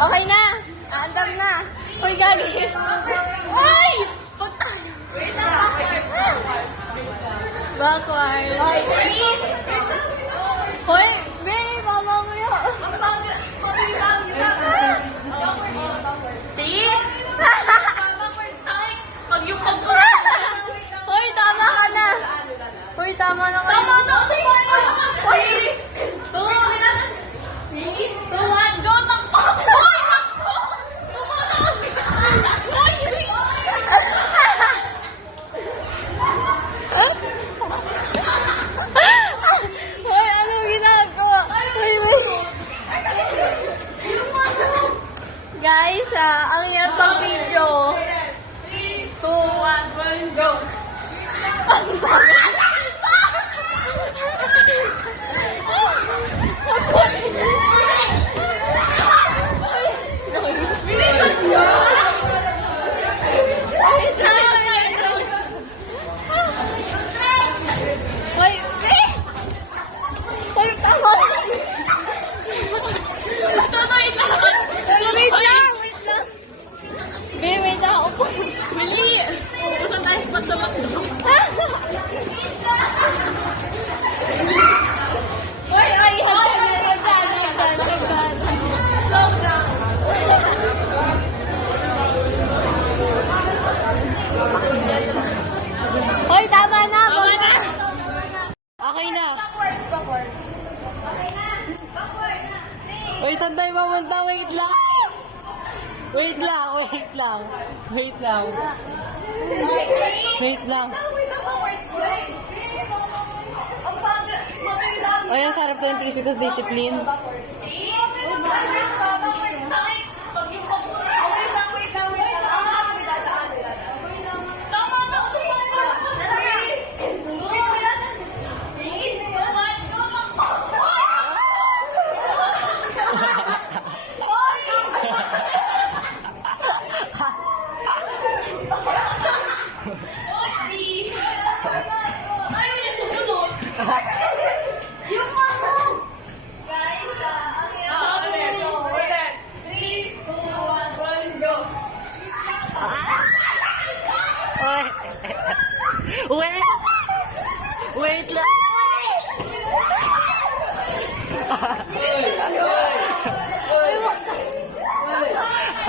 Okay na. Aandam na. Hoy, gagi. Ay! Punta. Wait lang. Backward. Hoy, May, mama mo yun. Pag yung pagpura. Hoy, tama ka na. Hoy, tama na kayo. Tama na. Hoy! 2, 1, go! Takbo! Hoy! Takbo! Hoy! Hoy, ano ginagawa? Hoy, wait. Guys, ang hirap ng video. 3, 2, 1, go! Hoy, May! Hoy, tama. Tuloy lang! Wait lang, wait lang. May, wait lang. Upo. Mali! Ubusan tayo sa pagsamakdo. Hoy, ay, hagdan. Slow down! Hoy, tama na. Tama na! Okay na. Backwards! Wait, saan tayo mamunta? Wait lang. Wait lang. Ay, ang sarap ng physical discipline. Wait lang.